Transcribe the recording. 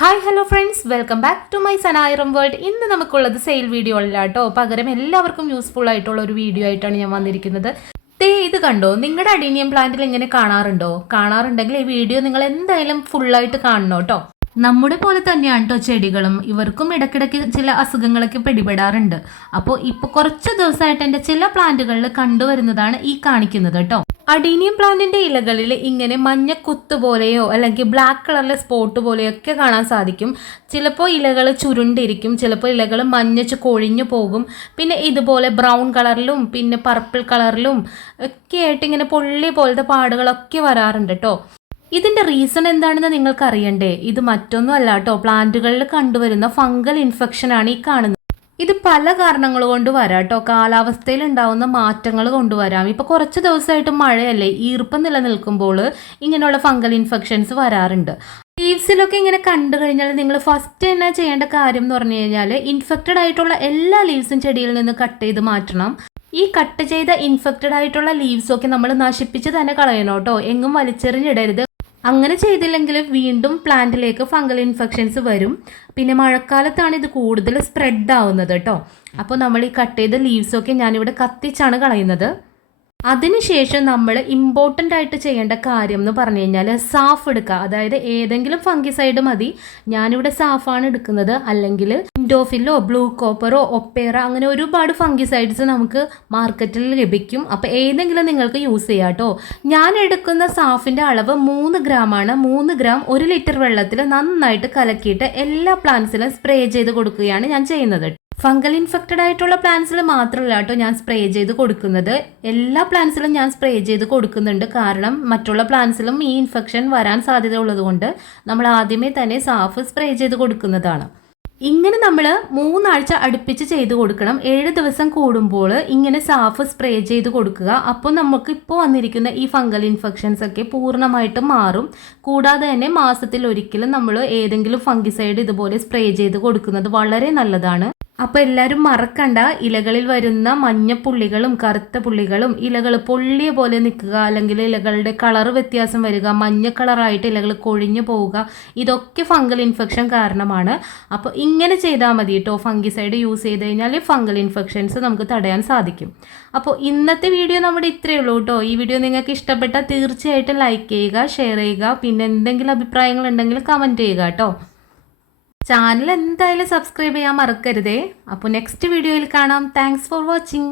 Hi hello friends welcome back to my സനായിറം world ഇന്ന് നമുക്കുള്ളത് sale video അല്ല കേട്ടോ. പകരം എല്ലാവർക്കും യൂസ്ഫുൾ ആയിട്ടുള്ള ഒരു വീഡിയോ ആയിട്ടാണ് ഞാൻ വന്നിരിക്കുന്നത്. തേ ഇത് കണ്ടോ? നിങ്ങളുടെ അഡീനിയം പ്ലാന്റിൽ ഇങ്ങനെ കാണാറുണ്ടോ? കാണാറുണ്ടെങ്കിൽ ഈ വീഡിയോ നിങ്ങൾ എന്തായാലും ഫുള്ളായിട്ട് കാണണം കേട്ടോ. നമ്മുടെ പോലെ തന്നെയാണ് കേട്ടോ ചെടികളും. ഇവർക്കും ഇടയ്ക്കിടയ്ക്ക് ചില അസുഖങ്ങളൊക്കെ പിടിപെടാറുണ്ട്. അപ്പോൾ ഇപ്പോൾ കുറച്ച് ദിവസമായിട്ട് എന്റെ ചില പ്ലാന്റുകളിൽ കണ്ടുവരുന്നതാണ് ഈ കാണിക്കുന്നത് കേട്ടോ. അഡീനിയം പ്ലാന്റിന്റെ ഇലകളിൽ ഇങ്ങനെ മഞ്ഞ കുത്ത് പോലെയോ അല്ലെങ്കിൽ ബ്ലാക്ക് കളറിലെ സ്പോട്ട് പോലെയോ ഒക്കെ കാണാൻ സാധിക്കും. ചിലപ്പോൾ ഇലകൾ ചുരുണ്ടിരിക്കും ചിലപ്പോൾ ഇലകൾ മഞ്ഞച്ച് കൊഴിഞ്ഞു പോകും. പിന്നെ ഇതുപോലെ ബ്രൗൺ കളറിലും പിന്നെ പർപ്പിൾ കളറിലും ഒക്കെ ആയിട്ട് ഇങ്ങനെ പൊള്ളി പോലത്തെ പാടുകളൊക്കെ വരാറുണ്ട് കേട്ടോ ഇതിന്റെ റീസൺ എന്താണെന്ന് നിങ്ങൾക്ക് അറിയണ്ടേ ഇത് മറ്റൊന്നും അല്ല കേട്ടോ പ്ലാന്റുകളിൽ കണ്ടുവരുന്ന ഫംഗൽ ഇൻഫെക്ഷൻ ആണ് ഈ കാണുന്നത്. ഇത് പല കാരണങ്ങൾ കൊണ്ട് വരാം കേട്ടോ കാലാവസ്ഥയിൽ ഉണ്ടാവുന്ന മാറ്റങ്ങൾ കൊണ്ടുവരാം ഇപ്പൊ കുറച്ച് ദിവസമായിട്ട് മഴയല്ലേ. ഈർപ്പം നിലനിൽക്കുമ്പോൾ ഇങ്ങനെയുള്ള ഫംഗൽ ഇൻഫെക്ഷൻസ് വരാറുണ്ട്. ലീവ്സിലൊക്കെ ഇങ്ങനെ കണ്ടു കഴിഞ്ഞാൽ നിങ്ങൾ ഫസ്റ്റ് തന്നെ ചെയ്യേണ്ട കാര്യം എന്ന് പറഞ്ഞു കഴിഞ്ഞാൽ ഇൻഫെക്റ്റഡ് ആയിട്ടുള്ള എല്ലാ ലീവ്സും ചെടിയിൽ നിന്ന് കട്ട് ചെയ്ത് മാറ്റണം. ഈ കട്ട് ചെയ്ത ഇൻഫെക്റ്റഡ് ആയിട്ടുള്ള ലീവ്സൊക്കെ നമ്മൾ നശിപ്പിച്ച് തന്നെ കളയണം കേട്ടോ എങ്ങും വലിച്ചെറിഞ്ഞിടരുത്. അങ്ങനെ ചെയ്തില്ലെങ്കിൽ വീണ്ടും പ്ലാന്റിലേക്ക് ഫംഗൽ ഇൻഫെക്ഷൻസ് വരും. പിന്നെ മഴക്കാലത്താണ് ഇത് കൂടുതൽ സ്പ്രെഡ് ആവുന്നത് കേട്ടോ അപ്പോൾ നമ്മൾ ഈ കട്ട് ചെയ്ത ലീവ്സൊക്കെ ഞാനിവിടെ കത്തിച്ചാണ് കളയുന്നത്. അതിനുശേഷം നമ്മൾ ഇമ്പോർട്ടന്റ് ആയിട്ട് ചെയ്യേണ്ട കാര്യം എന്ന് പറഞ്ഞു കഴിഞ്ഞാൽ സാഫ് എടുക്കുക. അതായത് ഏതെങ്കിലും ഫംഗിസൈഡ് മതി. ഞാനിവിടെ സാഫാണ് എടുക്കുന്നത്. അല്ലെങ്കിൽ ഇൻഡോഫിലോ ബ്ലൂ കോപ്പറോ ഒപ്പേറ അങ്ങനെ ഒരുപാട് ഫംഗിസൈഡ്സ് നമുക്ക് മാർക്കറ്റിൽ ലഭിക്കും. അപ്പോൾ ഏതെങ്കിലും നിങ്ങൾക്ക് യൂസ് ചെയ്യാം കേട്ടോ. ഞാൻ എടുക്കുന്ന സാഫിന്റെ അളവ് മൂന്ന് ഗ്രാമാണ് മൂന്ന് ഗ്രാം ഒരു ലിറ്റർ വെള്ളത്തിൽ നന്നായിട്ട് കലക്കിയിട്ട് എല്ലാ പ്ലാന്റ്സിലും സ്പ്രേ ചെയ്ത് കൊടുക്കുകയാണ് ഞാൻ ചെയ്യുന്നത്. ഫംഗൽ ഇൻഫെക്റ്റഡ് ആയിട്ടുള്ള പ്ലാന്റ്സിൽ മാത്രമല്ല കേട്ടോ ഞാൻ സ്പ്രേ ചെയ്ത് കൊടുക്കുന്നത്. എല്ലാ പ്ലാന്റ്സിലും ഞാൻ സ്പ്രേ ചെയ്ത് കൊടുക്കുന്നുണ്ട്. കാരണം മറ്റുള്ള പ്ലാന്റ്സിലും ഈ ഇൻഫെക്ഷൻ വരാൻ സാധ്യത ഉള്ളതുകൊണ്ട് നമ്മൾ ആദ്യമേ തന്നെ സാഫ് സ്പ്രേ ചെയ്ത് കൊടുക്കുന്നതാണ്. ഇങ്ങനെ നമ്മൾ മൂന്നാഴ്ച അടുപ്പിച്ച് ചെയ്ത് കൊടുക്കണം. ഏഴ് ദിവസം കൂടുമ്പോൾ ഇങ്ങനെ സാഫ് സ്പ്രേ ചെയ്ത് കൊടുക്കുക. അപ്പോൾ നമുക്ക് ഇപ്പോൾ വന്നിരിക്കുന്ന ഈ ഫംഗൽ ഇൻഫെക്ഷൻസ് ഒക്കെ പൂർണമായിട്ടും മാറും. കൂടാതെ തന്നെ മാസത്തിൽ ഒരിക്കലും നമ്മൾ ഏതെങ്കിലും ഫംഗിസൈഡ് ഇതുപോലെ സ്പ്രേ ചെയ്ത് കൊടുക്കുന്നത് വളരെ നല്ലതാണ്. അപ്പോൾ എല്ലാവരും മറക്കണ്ട. ഇലകളിൽ വരുന്ന മഞ്ഞ പുള്ളികളും കറുത്ത പുള്ളികളും ഇലകൾ പൊള്ളിയ പോലെ നിൽക്കുക. അല്ലെങ്കിൽ ഇലകളുടെ കളർ വ്യത്യാസം വരിക. മഞ്ഞ കളറായിട്ട് ഇലകൾ കൊഴിഞ്ഞു പോവുക. ഇതൊക്കെ ഫംഗൽ ഇൻഫെക്ഷൻ കാരണമാണ്. അപ്പോൾ ഇങ്ങനെ ചെയ്താൽ മതി കേട്ടോ ഫംഗിസൈഡ് യൂസ് ചെയ്ത് കഴിഞ്ഞാൽ ഫംഗൽ ഇൻഫെക്ഷൻസ് നമുക്ക് തടയാൻ സാധിക്കും. അപ്പോൾ ഇന്നത്തെ വീഡിയോ നമ്മുടെ ഇത്രയേ ഉള്ളൂ കേട്ടോ ഈ വീഡിയോ നിങ്ങൾക്ക് ഇഷ്ടപ്പെട്ടാൽ തീർച്ചയായിട്ടും ലൈക്ക് ചെയ്യുക ഷെയർ ചെയ്യുക. പിന്നെ എന്തെങ്കിലും അഭിപ്രായങ്ങൾ ഉണ്ടെങ്കിൽ കമന്റ് ചെയ്യുക കേട്ടോ ചാനൽ എന്തായാലും സബ്സ്ക്രൈബ് ചെയ്യാൻ മറക്കരുതേ. അപ്പോൾ നെക്സ്റ്റ് വീഡിയോയിൽ കാണാം. Thanks for watching